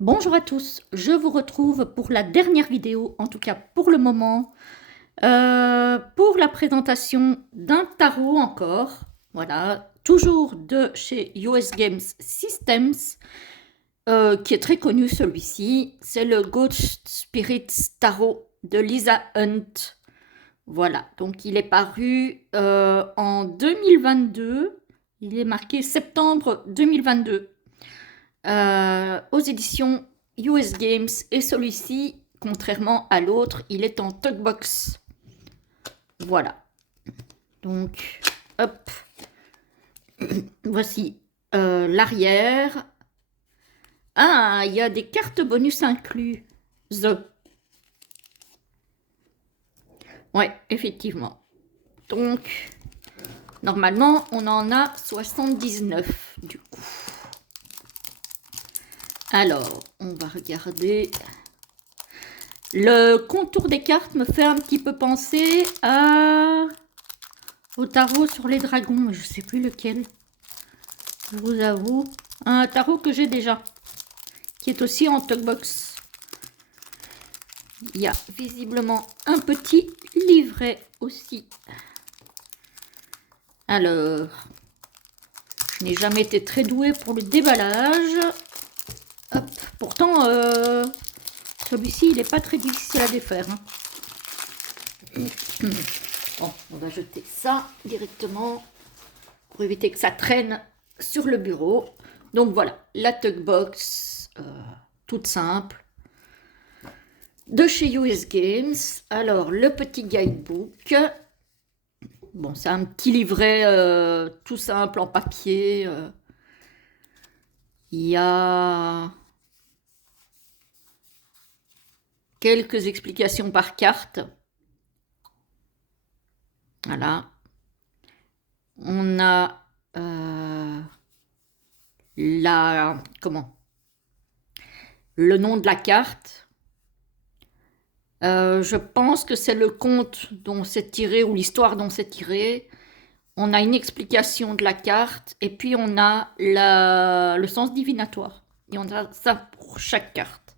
Bonjour à tous, je vous retrouve pour la dernière vidéo, en tout cas pour le moment, pour la présentation d'un tarot encore, voilà, toujours de chez US Games Systems, qui est très connu celui-ci, c'est le Ghost Spirits Tarot de Lisa Hunt. Voilà, donc il est paru en 2022, il est marqué septembre 2022. Aux éditions US Games, et celui-ci, contrairement à l'autre, il est en talkbox. Voilà. Donc, hop, voici l'arrière. Ah, il y a des cartes bonus incluses. Ouais, effectivement. Donc, normalement, on en a 79 du coup. Alors, on va regarder. Le contour des cartes me fait un petit peu penser au tarot sur les dragons, mais je ne sais plus lequel. Je vous avoue. Un tarot que j'ai déjà, qui est aussi en talkbox. Il y a visiblement un petit livret aussi. Alors, je n'ai jamais été très douée pour le déballage. Hop. Pourtant, celui-ci, il n'est pas très difficile à défaire. Hein. Bon, on va jeter ça directement pour éviter que ça traîne sur le bureau. Donc voilà, la talkbox, toute simple, de chez US Games. Alors, le petit guidebook. Bon, c'est un petit livret tout simple en papier. Il y a quelques explications par carte. Voilà. On a le nom de la carte. Je pense que c'est le conte dont c'est tiré ou l'histoire dont c'est tiré. On a une explication de la carte et puis on a le sens divinatoire. Et on a ça pour chaque carte.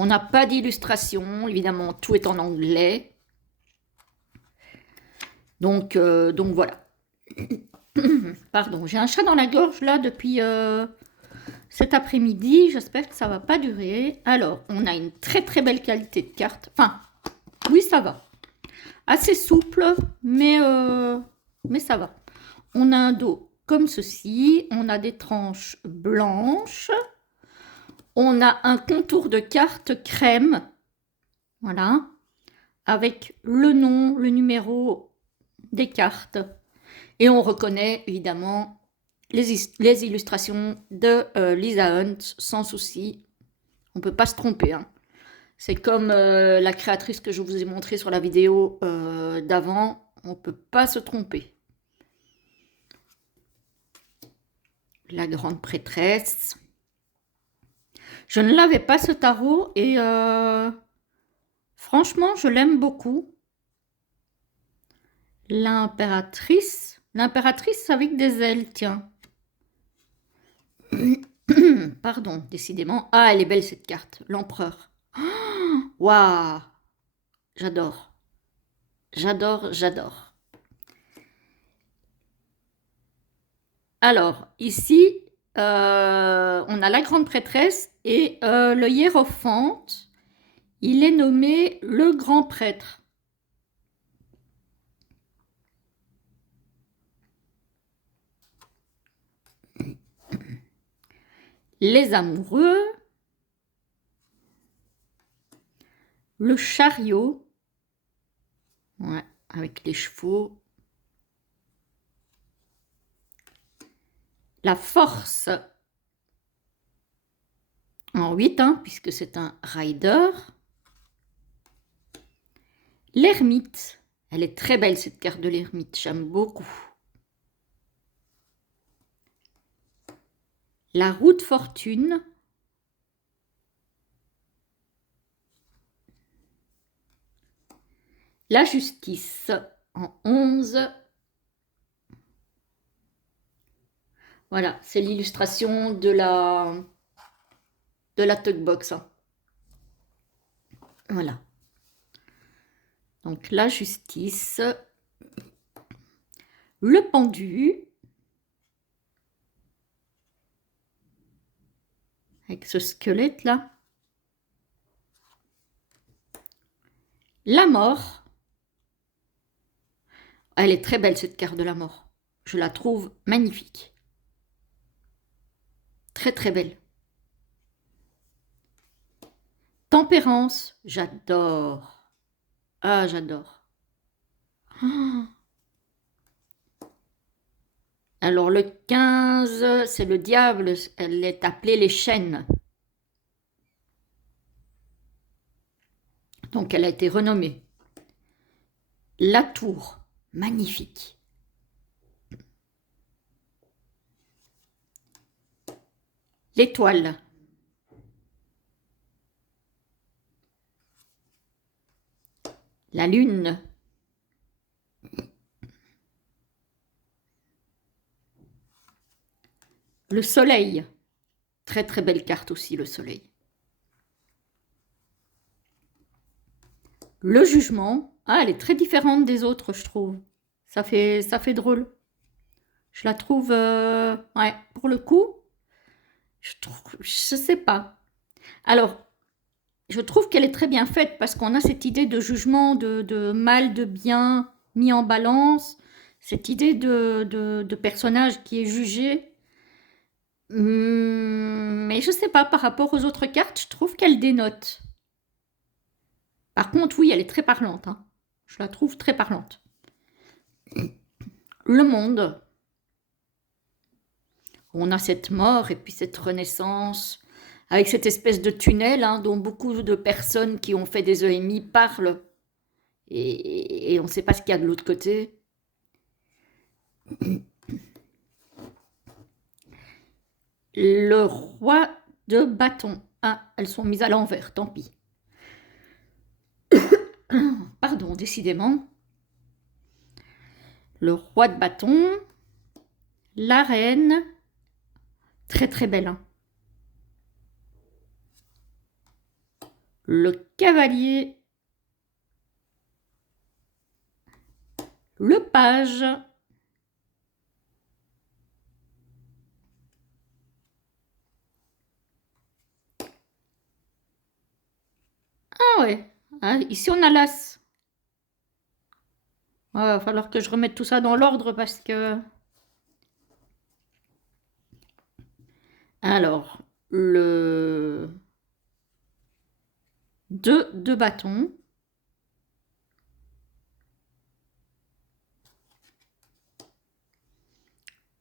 On n'a pas d'illustration, évidemment, tout est en anglais. Donc voilà. Pardon, j'ai un chat dans la gorge là depuis cet après-midi. J'espère que ça va pas durer. Alors, on a une très très belle qualité de carte. Enfin, oui, ça va. Assez souple, mais ça va. On a un dos comme ceci. On a des tranches blanches. On a un contour de carte crème. Voilà. Avec le nom, le numéro des cartes. Et on reconnaît évidemment les illustrations de Lisa Hunt sans souci. On ne peut pas se tromper. Hein. C'est comme la créatrice que je vous ai montrée sur la vidéo d'avant. On ne peut pas se tromper. La grande prêtresse. Je ne l'avais pas ce tarot et franchement, je l'aime beaucoup. L'impératrice. L'impératrice avec des ailes, tiens. Pardon, décidément. Ah, elle est belle cette carte. L'empereur. Waouh, j'adore. J'adore, j'adore. Alors, ici, on a la grande prêtresse et le hiérophante. Il est nommé le grand prêtre. Les amoureux. Le chariot. Ouais, avec les chevaux. La force. En 8, hein, puisque c'est un rider. L'ermite. Elle est très belle cette carte de l'ermite, j'aime beaucoup. La roue de fortune. La justice en 11. Voilà, c'est l'illustration de de la Tug Box. Hein. Voilà. Donc la justice, le pendu, avec ce squelette là, la mort. Elle est très belle cette carte de la mort. Je la trouve magnifique. Très très belle. Tempérance, j'adore. Ah, j'adore. Alors le 15, c'est le diable, elle est appelée les chaînes. Donc elle a été renommée. La tour, magnifique. L'étoile. La lune. Le soleil. Très très belle carte aussi, le soleil. Le jugement. Ah, elle est très différente des autres, je trouve. Ça fait drôle. Je la trouve... ouais, pour le coup, je sais pas. Alors, je trouve qu'elle est très bien faite parce qu'on a cette idée de jugement, de mal, de bien mis en balance. Cette idée de personnage qui est jugé. Mais je sais pas, par rapport aux autres cartes, je trouve qu'elle dénote. Par contre, oui, elle est très parlante. Hein. Je la trouve très parlante. Le monde. On a cette mort et puis cette renaissance, avec cette espèce de tunnel hein, dont beaucoup de personnes qui ont fait des EMI parlent. Et on ne sait pas ce qu'il y a de l'autre côté. Le roi de bâton. Ah, elles sont mises à l'envers, tant pis. Pardon, décidément. Le roi de bâton. La reine. Très très belle. Hein. Le cavalier. Le page. Ah ouais, ah, ici on a l'as. Il va falloir que je remette tout ça dans l'ordre parce que... Alors, le 2 de bâton.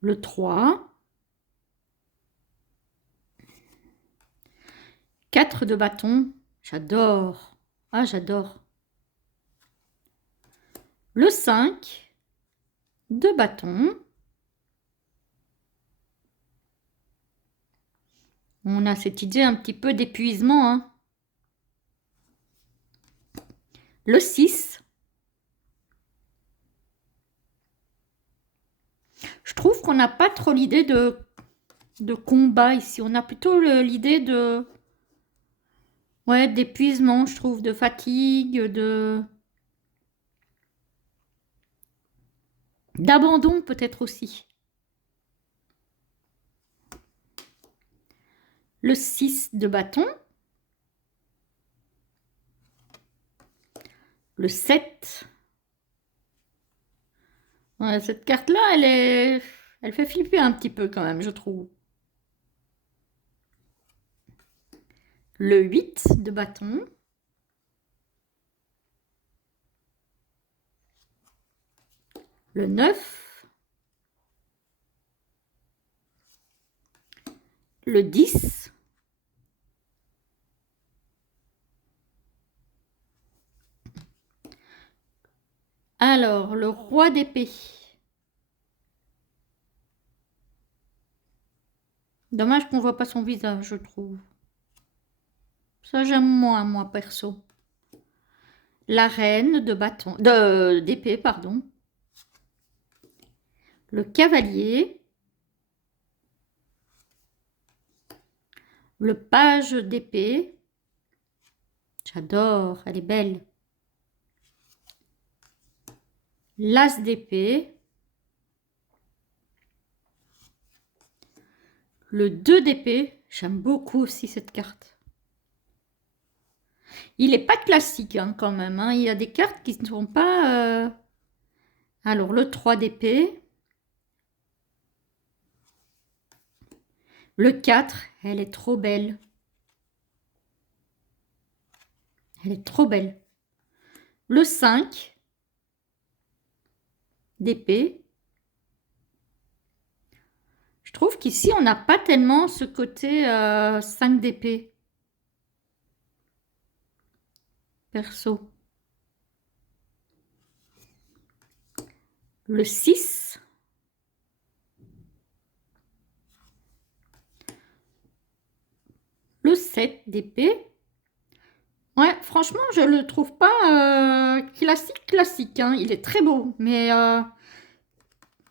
Le 3. 4 de bâton. J'adore. Ah, j'adore. Le 5 de bâton. On a cette idée un petit peu d'épuisement. Hein. Le 6. Je trouve qu'on n'a pas trop l'idée de combat ici. On a plutôt l'idée de... Ouais, d'épuisement, je trouve, de fatigue, d'abandon peut-être aussi. Le 6 de bâton. Le 7. Ouais, cette carte-là, elle fait flipper un petit peu quand même, je trouve. Le 8 de bâton. Le 9. Le 10. Alors, le roi d'épée. Dommage qu'on voit pas son visage, je trouve. Ça, j'aime moins, moi, perso. La reine de bâton, d'épée, pardon. Le cavalier. Le page d'épée. J'adore, elle est belle. L'as d'épée. Le 2 d'épée. J'aime beaucoup aussi cette carte. Il n'est pas classique hein, quand même. Hein. Il y a des cartes qui ne sont pas... Alors, le 3 d'épée. Le 4, elle est trop belle. Elle est trop belle. Le 5 d'épée. Je trouve qu'ici, on n'a pas tellement ce côté 5 d'épée. Perso. Le 6. Le 7 d'épée. Ouais, franchement, je le trouve pas classique. Hein. Il est très beau, mais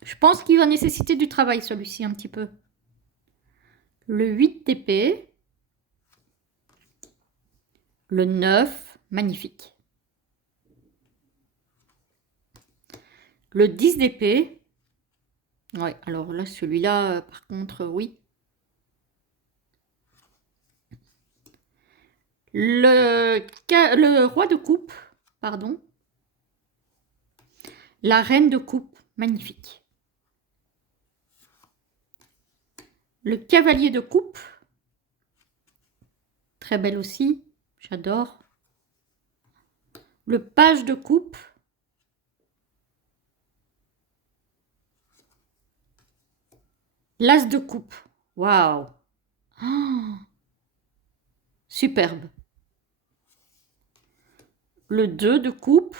je pense qu'il va nécessiter du travail, celui-ci, un petit peu. Le 8 d'épée. Le 9, magnifique. Le 10 d'épée. Ouais, alors là, celui-là, par contre, oui. Le roi de coupe, pardon. La reine de coupe, magnifique. Le cavalier de coupe, très belle aussi, j'adore. Le page de coupe. L'as de coupe, waouh. Oh, superbe. Le 2 de coupe.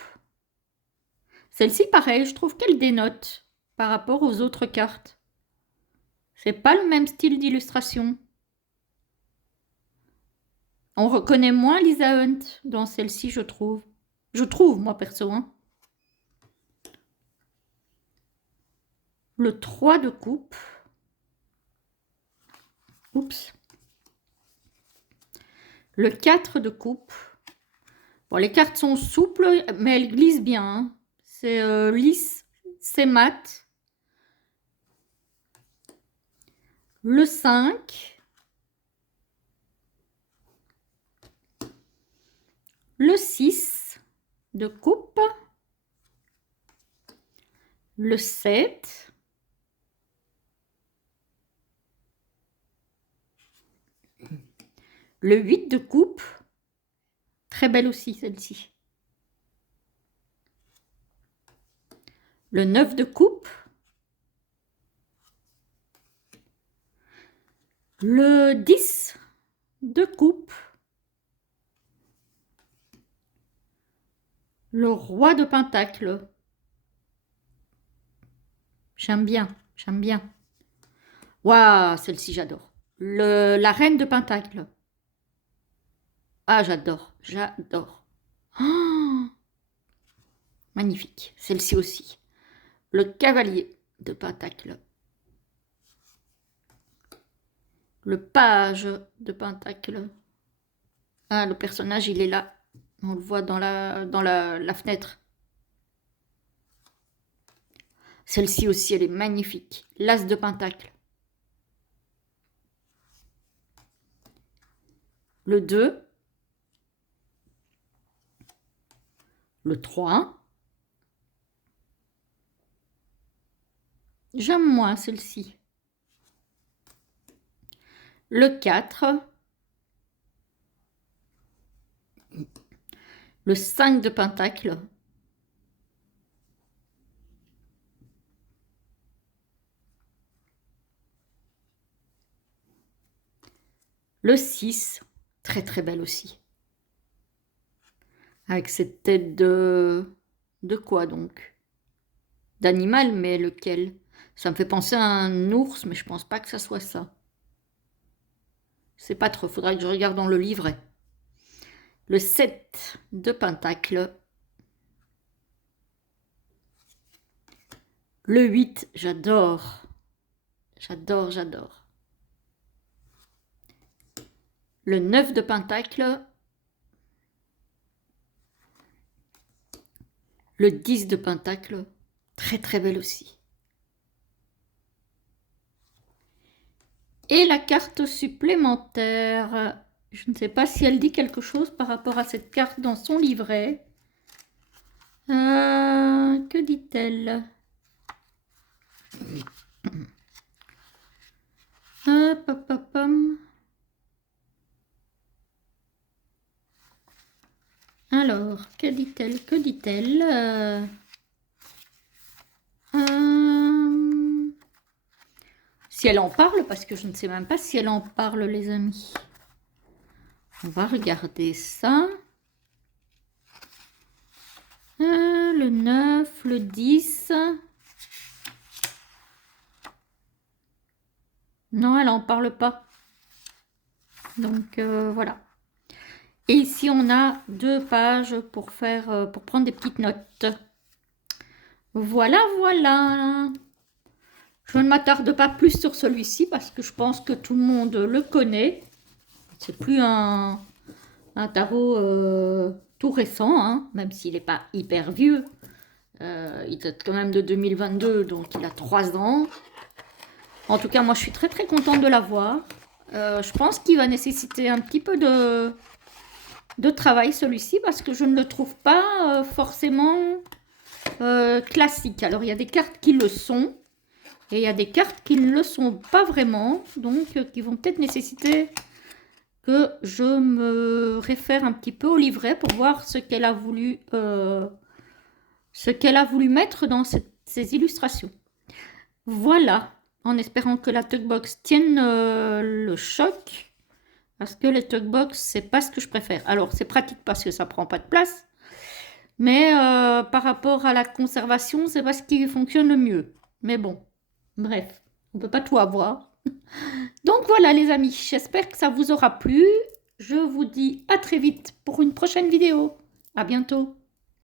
Celle-ci, pareil, je trouve qu'elle dénote par rapport aux autres cartes. C'est pas le même style d'illustration. On reconnaît moins Lisa Hunt dans celle-ci, je trouve. Je trouve, moi, perso. Hein. Le 3 de coupe. Oups. Le 4 de coupe. Bon, les cartes sont souples, mais elles glissent bien. Hein. C'est lisse, c'est mat. Le 5. Le 6 de coupe. Le 7. Le 8 de coupe. Très belle aussi, celle-ci. Le 9 de coupe. Le 10 de coupe. Le roi de pentacle. J'aime bien, j'aime bien. Waouh, celle-ci, j'adore. La reine de pentacle. Ah, j'adore, j'adore. Oh, magnifique, celle-ci aussi. Le cavalier de pentacle. Le page de pentacle. Ah, le personnage, il est là. On le voit dans la fenêtre. Celle-ci aussi, elle est magnifique. L'as de pentacle. Le 2. Le 3. J'aime moins celle-ci. Le 4. Le 5 de pentacle. Le 6, très très belle aussi. Avec cette tête de... De quoi donc? D'animal, mais lequel? Ça me fait penser à un ours, mais je pense pas que ça soit ça. C'est pas trop, faudrait que je regarde dans le livret. Le 7 de pentacle. Le 8, j'adore. J'adore, j'adore. le 9 de pentacle, le 10 de pentacle, très très belle aussi. Et la carte supplémentaire, je ne sais pas si elle dit quelque chose par rapport à cette carte dans son livret. Que dit-elle? Hop, hop, hop, hop. Alors, que dit-elle? Que dit-elle? Si elle en parle, parce que je ne sais même pas si elle en parle, les amis. On va regarder ça. Le 9, le 10. Non, elle en parle pas. Donc, voilà. Et ici, on a 2 pages pour faire, pour prendre des petites notes. Voilà, voilà. Je ne m'attarde pas plus sur celui-ci parce que je pense que tout le monde le connaît. C'est plus un tarot tout récent, hein, même s'il n'est pas hyper vieux. Il date quand même de 2022, donc il a 3 ans. En tout cas, moi, je suis très très contente de l'avoir. Je pense qu'il va nécessiter un petit peu de travail, celui-ci, parce que je ne le trouve pas forcément classique. Alors, il y a des cartes qui le sont, et il y a des cartes qui ne le sont pas vraiment, donc qui vont peut-être nécessiter que je me réfère un petit peu au livret pour voir ce qu'elle a voulu mettre dans ces illustrations. Voilà, en espérant que la Tugbox tienne le choc, parce que les Tugbox, c'est pas ce que je préfère. Alors, c'est pratique parce que ça prend pas de place, mais par rapport à la conservation, c'est pas ce qui fonctionne le mieux. Mais bon, bref, on peut pas tout avoir. Donc voilà les amis, j'espère que ça vous aura plu. Je vous dis à très vite pour une prochaine vidéo. À bientôt.